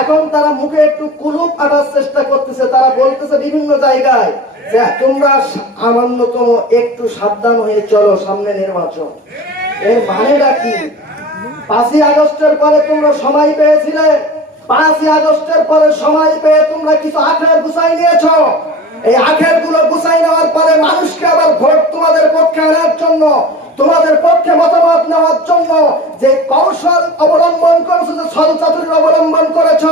এখন তারা মুখে একটু কুলুপ আনার চেষ্টা করতেছে, তারা বলতেছে বিভিন্ন জায়গায় যে তোমরা সামান্যতম একটু সাবধান হয়ে চলো সামনে নির্বাচন। এর মানেটা কি? পাঁচই আগস্টের পরে তোমরা সময় পেয়েছিলে? পাঁচই আগস্টের পরে সময় পেয়ে তোমরা কিছু আখের গুছাই নিয়েছো? এই আখেরগুলো গুছাই নেওয়ার পরে মানুষকে আবার ভোট তোমাদের পক্ষে আনার জন্য তোমাদের পক্ষে মতামত নেওয়ার জন্য যে কৌশল অবলম্বন করেছ, যে ছল চাতুরির অবলম্বন করেছ,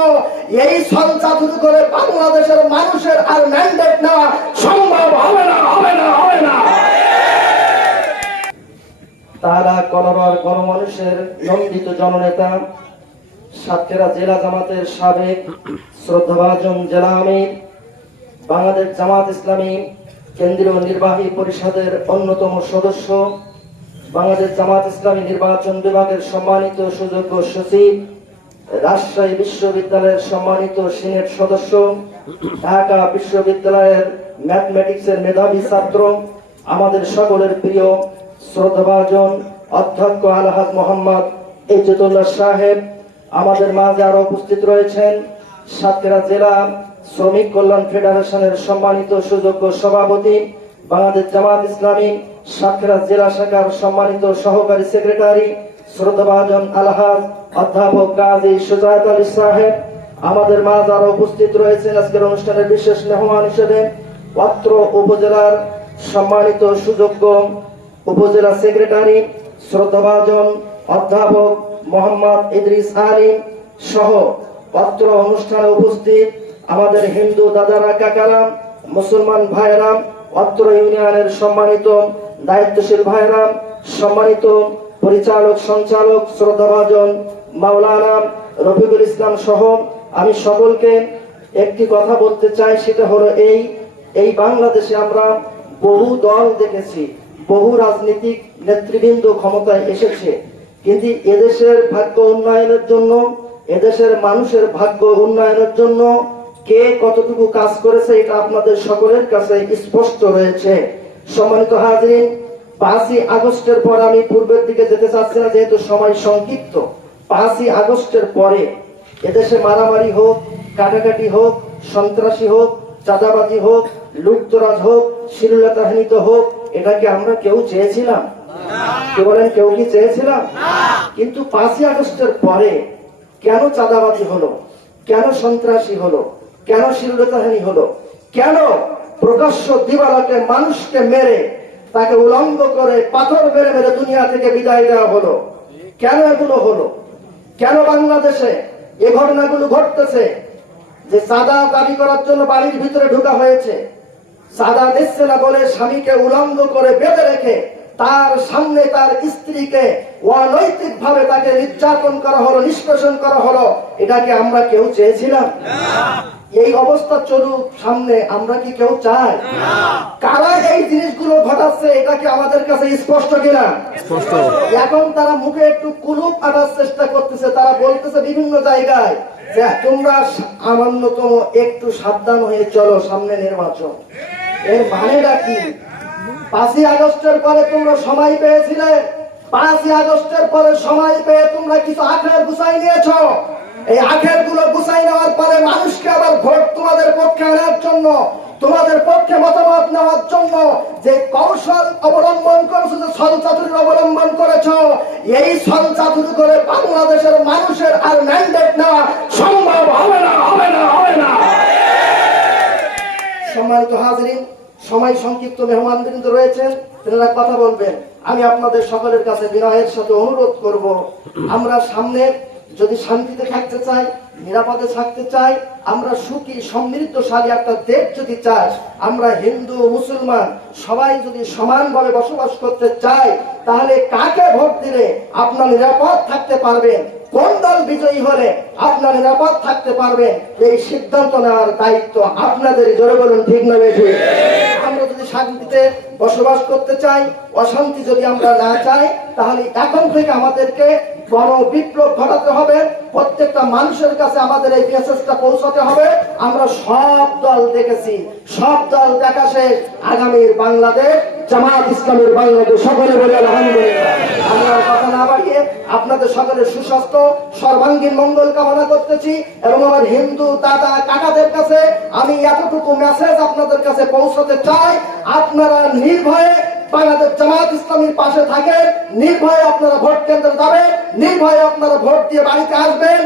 এই ছল চাতুরি করে বাংলাদেশের মানুষের আর ম্যান্ডেট নেওয়া সম্ভব হবে না হবে না হবে না। তারা কলরার গণমানুষের নন্দিত জননেতা, সাতক্ষীরা জেলা জামাতের সাবেক শ্রদ্ধাভাজন জেলা আমির, বাংলাদেশ জামাত ইসলামী কেন্দ্রীয় নির্বাহী পরিষদের অন্যতম সদস্য বাংলাদেশ জামাত ইসলামী নির্বাচন বিভাগের সম্মানিত সুযোগ্য সচিব, রাজশাহী বিশ্ববিদ্যালয়ের সম্মানিত সিনেট সদস্য, ঢাকা বিশ্ববিদ্যালয়ের ম্যাথমেটিক্সের মেধাবী ছাত্র, আমাদের সকলের প্রিয় শ্রদ্ধাভাজন অধ্যক্ষ আলহাজ মোহাম্মদ ইজ্জতুল্লাহ সাহেব, আমাদের মাঝে আরও উপস্থিত রয়েছেন সাতক্ষীরা জেলা শ্রমিক কল্যাণ ফেডারেশনের সম্মানিত সুযোগ্য সভাপতি, বাংলাদেশ জামাত ইসলামী সাতক্ষীরা জেলা শাখার সম্মানিত সহকারী সেক্রেটারি শ্রদ্ধাভাজন আলহাজ অধ্যাপক গাজী সুজাত আলী সাহেব, আমাদের মাঝে আরও উপস্থিত রয়েছেন আজকের অনুষ্ঠানের বিশেষ মেহমান হিসেবে অত্র উপজেলার সম্মানিত সুযোগ্য উপজেলা সেক্রেটারি শ্রদ্ধাভাজন অধ্যাপক মোহাম্মদ ইদ্রিস আলী সহ অত্র অনুষ্ঠানে উপস্থিত আমাদের হিন্দু দাদারা কাকারা মুসলমান ভাইরাম অত্র ইউনিয়নের সম্মানিত দায়িত্বশীল ভাইরা, সম্মানিত পরিচালক, সঞ্চালক, শ্রদ্ধাভাজন, মাওলানা রফিকুল ইসলাম সহ আমি সকলকে একটি কথা বলতে চাই, সেটা হলো এই এই বাংলাদেশে আমরা বহু দল দেখেছি, বহু রাজনৈতিক নেতৃবৃন্দ ক্ষমতায় এসেছে। কিন্তু এদেশের ভাগ্য উন্নয়নের জন্য, এদেশের মানুষের ভাগ্য উন্নয়নের জন্য কে কতটুকু কাজ করেছে, এটা আপনাদের সকলের কাছে স্পষ্ট রয়েছে। সম্মানিত হাজরিন, পাঁচই আগস্টের পর আমি পূর্বের দিকে যেতে চাচ্ছি না, যেহেতু সময় সংক্ষিপ্ত। পাঁচই আগস্টের পরে এদেশে মারামারি হোক, কাটাকাটি হোক, সন্ত্রাসী হোক, চাঁদাবাজি হোক লুপ্তরাজ হোক, শিলুলতাহানিত হোক এটাকে আমরা কেউ চেয়েছিলাম? কে বলেন, কেউ কি চেয়েছিলাম? কিন্তু পাঁচই আগস্টের পরে কেন চাঁদাবাজি হলো? কেন সন্ত্রাসী হলো? কেন শিলুলতাহানি হলো? কেন প্রকাশ্য দিবালাকে মানুষকে মেরে, তাকে উলঙ্গ করে পাথর মেরে মেরে দুনিয়া থেকে বিদায় দেওয়া হলো। কেন এগুলো হলো? কেন বাংলাদেশে এ ঘটনাগুলো ঘটতেছে যে সাদা দাবি করার জন্য বাড়ির ভিতরে ঢোকা হয়েছে? সাদা দিচ্ছে না বলে স্বামীকে উলঙ্গ করে বেঁধে রেখে তার সামনে তার স্ত্রীকে অনৈতিক ভাবে তাকে নির্যাতন করা হলো নিষ্কাশন করা হলো এটাকে আমরা কেউ চেয়েছিলাম? এই অবস্থা চলুক সামনে আমরা কি কেউ চাই? কারা এই জিনিসগুলো ঘটাচ্ছে এটা কি আমাদের কাছে স্পষ্ট কিনা? স্পষ্ট। এখন তারা মুখে একটু কুলুপ আনার চেষ্টা করতেছে তারা বলতেছে বিভিন্ন জায়গায় যে তোমরা সামান্যতম একটু সাবধান হয়ে চলো সামনে নির্বাচন। এর মানেটা কি? পাঁচই আগস্টের পরে তোমরা সময় পেয়েছিলে? পাঁচই আগস্টের পরে সময় পেয়ে তোমরা কিছু আখের গুছাই নিয়েছো। এই আখেরগুলো গুছাই নেওয়ার পরে মানুষকে আবার ভোট তোমাদের পক্ষে আনার জন্য, তোমাদের পক্ষে মতামত নেওয়ার জন্য যে কৌশল অবলম্বন করেছ, যে অবলম্বন করেছ, এই করে বাংলাদেশের মানুষের আর ম্যান্ডেট নেওয়া সম্ভব হবে না হবে না হবে না। সম্মানিত হাজরিন সময় সংক্ষিপ্ত মেহমান কিন্তু রয়েছেন, তেনারা কথা বলবেন। আমি আপনাদের সকলের কাছে বিনয়ের সাথে অনুরোধ করব, আমরা সামনে যদি শান্তিতে থাকতে চাই, নিরাপদে থাকতে চাই, আমরা সুখী, সমৃদ্ধশালী একটা দেশ যদি চাই, আমরা হিন্দু, মুসলমান সবাই যদি সমানভাবে বসবাস করতে চাই, তাহলে কাকে ভোট দিলে আপনার নিরাপদ থাকতে পারবেন? কোন দল বিজয়ী হলে আপনার নিরাপদ থাকতে পারবেন? এই সিদ্ধান্ত নেওয়ার দায়িত্ব আপনাদের, জোরে বলুন, ঠিক না বেশি আমরা যদি শান্তিতে বসবাস করতে চাই, অশান্তি যদি আমরা না চাই, তাহলে এখন থেকে আমাদেরকে গণ বিপ্লব ঘটাতে হবে। প্রত্যেকটা মানুষের কাছে আমাদের এই মেসেজটা পৌঁছাতে হবে। আমরা সব দল দেখেছি। সব দল দেখা শেষ। আগামীর বাংলাদেশ জামায়াত ইসলামের বাংলাদেশ। সকলে বলে আলহামদুলিল্লাহ। কথা না আপনাদের সকলের সুস্বাস্থ্য, সর্বাঙ্গীন মঙ্গল কামনা করতেছি এবং আমার হিন্দু দাদা কাকাদের কাছে আমি এতটুকু মেসেজ আপনাদের কাছে পৌঁছাতে চাই। আপনারা নির্ভয়ে বাংলাদেশ জামাত ইসলামীর পাশে থাকেন, নির্ভয়ে আপনারা ভোট কেন্দ্রে যাবেন, নির্ভয়ে আপনারা ভোট দিয়ে বাড়িতে আসবেন।